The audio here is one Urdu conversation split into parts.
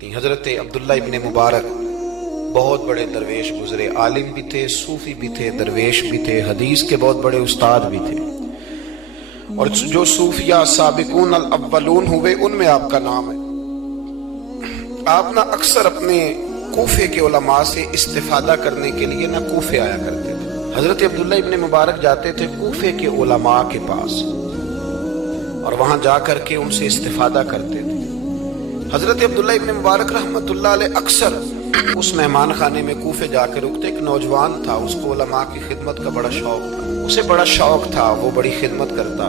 حضرت عبداللہ ابن مبارک بہت بڑے درویش گزرے، عالم بھی تھے، صوفی بھی تھے، درویش بھی تھے، حدیث کے بہت بڑے استاد بھی تھے، اور جو صوفیاء سابقون الاولون ہوئے ان میں آپ کا نام ہے۔ آپ نہ اکثر اپنے کوفے کے علماء سے استفادہ کرنے کے لیے نہ کوفے آیا کرتے تھے۔ حضرت عبداللہ ابن مبارک جاتے تھے کوفے کے علماء کے پاس اور وہاں جا کر کے ان سے استفادہ کرتے تھے۔ حضرت عبداللہ ابن مبارک رحمۃ اللہ علیہ اکثر اس مہمان خانے میں کوفے جا کے رکتے۔ ایک نوجوان تھا، اس کو علماء کی خدمت کا بڑا شوق تھا، اسے بڑا شوق تھا، وہ بڑی خدمت کرتا،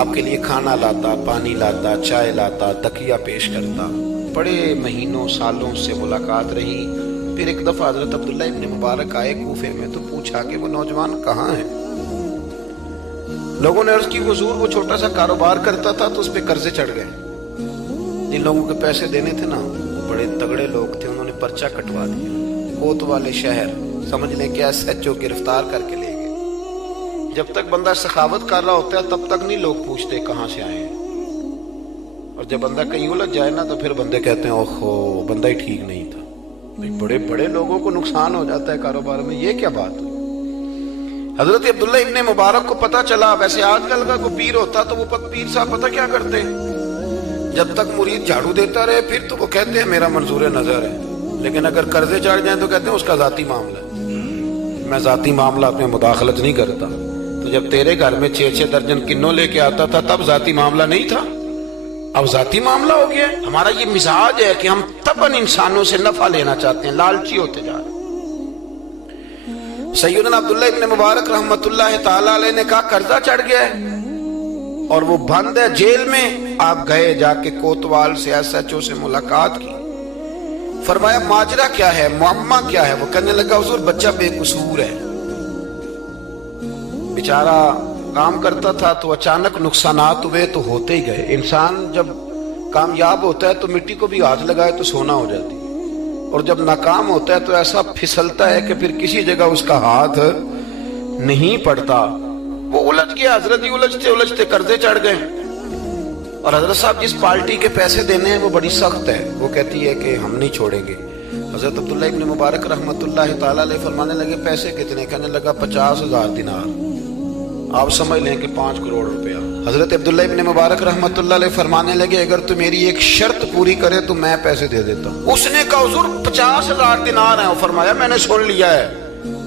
آپ کے لیے کھانا لاتا، پانی لاتا، چائے لاتا، تکیہ پیش کرتا۔ بڑے مہینوں سالوں سے ملاقات رہی۔ پھر ایک دفعہ حضرت عبداللہ ابن مبارک آئے کوفے میں تو پوچھا کہ وہ نوجوان کہاں ہے؟ لوگوں نے عرض کی حضور وہ چھوٹا سا کاروبار کرتا تھا تو اس پہ قرضے چڑھ گئے، جن لوگوں کے پیسے دینے تھے نا وہ بڑے تگڑے لوگ تھے، انہوں نے پرچہ کٹوا دیا، کوتوال شہر سمجھ لیں کہ ایس ایچ او گرفتار کر کے لے گئے۔ جب تک بندہ سخاوت کر رہا ہوتا ہے تب تک نہیں لوگ پوچھتے کہاں سے آئے ہیں، اور جب بندہ کہیں الجھ جائے نا تو پھر بندے کہتے ہیں اوہو بندہ ہی ٹھیک نہیں تھا۔ بڑے بڑے لوگوں کو نقصان ہو جاتا ہے کاروبار میں، یہ کیا بات ہوئی؟ حضرت عبداللہ ابن مبارک کو پتا چلا، ویسے آج کل کا کوئی پیر ہوتا تو وہ پیر صاحب پتہ کیا کرتے، جب تک مرید جھاڑو دیتا رہے پھر تو وہ کہتے ہیں میرا منظور نظر ہے، لیکن اگر قرضے چڑھ جائیں تو کہتے ہیں اس کا ذاتی معاملہ ہے، میں ذاتی معاملات میں مداخلت نہیں کرتا۔ تو جب تیرے گھر میں 6 درجن کنوں لے کے آتا تھا تب ذاتی معاملہ نہیں تھا، اب ذاتی معاملہ ہو گیا۔ ہمارا یہ مزاج ہے کہ ہم طبعاً انسانوں سے نفع لینا چاہتے ہیں، لالچی ہوتے جا رہے ہیں۔ سیدنا عبداللہ ابن مبارک رحمۃ اللہ تعالی علیہ نے کہا قرضہ چڑھ گیا ہے اور وہ بند ہے جیل میں۔ آپ گئے، جا کے کوتوال سے ایس ایچ او سے ملاقات کی، فرمایا ماجرا کیا ہے، معمہ کیا ہے؟ وہ کہنے لگا حضور بچہ بے قصور ہے، بیچارہ کام کرتا تھا تو اچانک نقصانات ہوئے تو ہوتے ہی گئے۔ انسان جب کامیاب ہوتا ہے تو مٹی کو بھی ہاتھ لگائے تو سونا ہو جاتی ہے، اور جب ناکام ہوتا ہے تو ایسا پھسلتا ہے کہ پھر کسی جگہ اس کا ہاتھ نہیں پڑتا۔ وہ الجھ گیا، حضرت ہی الجھتے الجھتے قرضے چڑھ گئے، اور حضرت صاحب جس پارٹی کے پیسے دینے ہیں وہ بڑی سخت ہے، وہ کہتی ہے کہ ہم نہیں چھوڑیں گے۔ حضرت عبداللہ ابن مبارک رحمۃ اللہ تعالی علیہ فرمانے لگے پیسے کتنے؟ کہنے لگا 50,000 دینار، آپ سمجھ لیں کہ 5 کروڑ روپیہ۔ حضرت عبداللہ ابن مبارک رحمۃ اللہ علیہ فرمانے لگے اگر تو میری ایک شرط پوری کرے تو میں پیسے دے دیتا ہوں۔ اس نے کہا حضور 50,000 دینار ہیں، فرمایا میں نے سن لیا ہے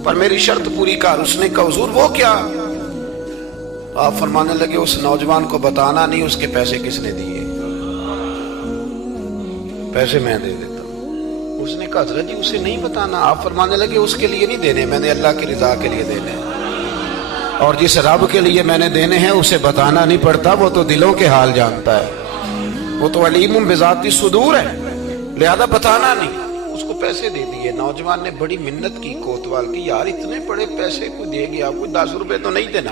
پر میری شرط پوری کر۔ اس نے کہا حضور وہ کیا؟ آپ فرمانے لگے اس نوجوان کو بتانا نہیں اس کے پیسے کس نے دیے، پیسے میں دے دیتا ہوں۔ اس نے کہا حضرت جی اسے نہیں بتانا۔ آپ فرمانے لگے اس کے لیے نہیں دینے، میں نے اللہ کی رضا کے لیے دینے ہیں، اور جس رب کے لیے میں نے دینے ہیں اسے بتانا نہیں پڑتا، وہ تو دلوں کے حال جانتا ہے، وہ تو علیم بذات الصدور ہے، لہذا بتانا نہیں۔ اس کو پیسے دے دیے۔ نوجوان نے بڑی منت کی کوتوال کی، یار اتنے بڑے پیسے کوئی دے گیا، کوئی 10 روپے تو نہیں دینا،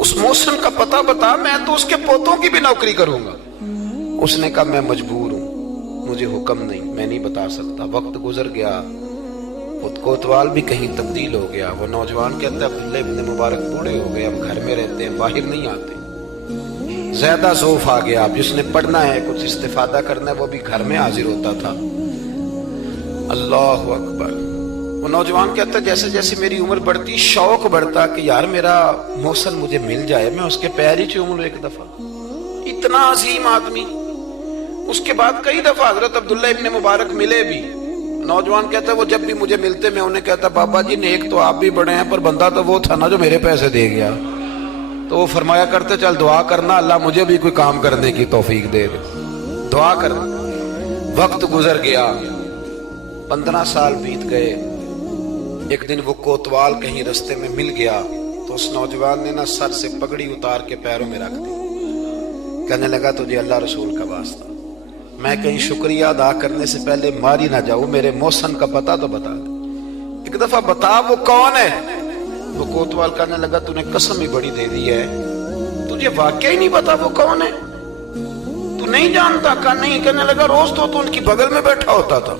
اس محسن کا پتہ بتا، میں تو اس کے پوتوں کی بھی نوکری کروں گا۔ اس نے کہا میں مجبور ہوں، مجھے حکم نہیں، میں نہیں بتا سکتا۔ وقت گزر گیا، کوتوال بھی کہیں تبدیل ہو گیا۔ وہ نوجوان کہتا ہے عبداللہ ابن مبارک بوڑھے ہو گئے، اب گھر میں رہتے ہیں، باہر نہیں آتے، زیادہ ذوف آ گیا، اب جس نے پڑھنا ہے کچھ استفادہ کرنا ہے وہ بھی گھر میں حاضر ہوتا تھا۔ اللہ اکبر۔ وہ نوجوان کہتا ہے جیسے جیسے میری عمر بڑھتی شوق بڑھتا کہ یار میرا محسن مجھے مل جائے، میں اس کے پیر ہی چوم لوں ایک دفعہ۔ اتنا عظیم آدمی۔ اس کے بعد کئی دفعہ حضرت عبداللہ ابن مبارک ملے بھی۔ نوجوان کہتا ہے وہ جب بھی مجھے ملتے میں انہیں کہتا بابا جی نیک تو آپ بھی بڑے ہیں پر بندہ تو وہ تھا نا جو میرے پیسے دے گیا۔ تو وہ فرمایا کرتے چل دعا کرنا اللہ مجھے بھی کوئی کام کرنے کی توفیق دے دے، دعا کرنا۔ وقت گزر گیا، 15 سال بیت گئے۔ ایک دن وہ کوتوال کہیں رستے میں مل گیا تو اس نوجوان نے نا سر سے پگڑی اتار کے پیروں میں رکھ دی، کہنے لگا تجھے اللہ رسول کا واسطہ میں کہیں شکریہ ادا کرنے سے پہلے ماری نہ جاؤں، میرے محسن کا پتہ تو بتا دے، ایک دفعہ بتا وہ کون ہے۔ وہ کوتوال کہنے لگا تو نے قسم ہی بڑی دے دی ہے، تجھے واقعی نہیں پتا وہ کون ہے، تو نہیں جانتا؟ کہا نہیں۔ کہنے لگا روز تو ان کی بغل میں بیٹھا ہوتا تھا،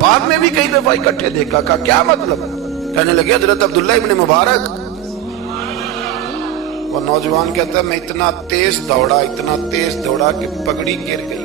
بعد میں بھی کئی دفعہ اکٹھے دیکھا۔ کہا کیا مطلب؟ کہنے لگے حضرت عبداللہ ابن مبارک۔ وہ نوجوان کہتا ہے میں اتنا تیز دوڑا کہ پگڑی گر گئی،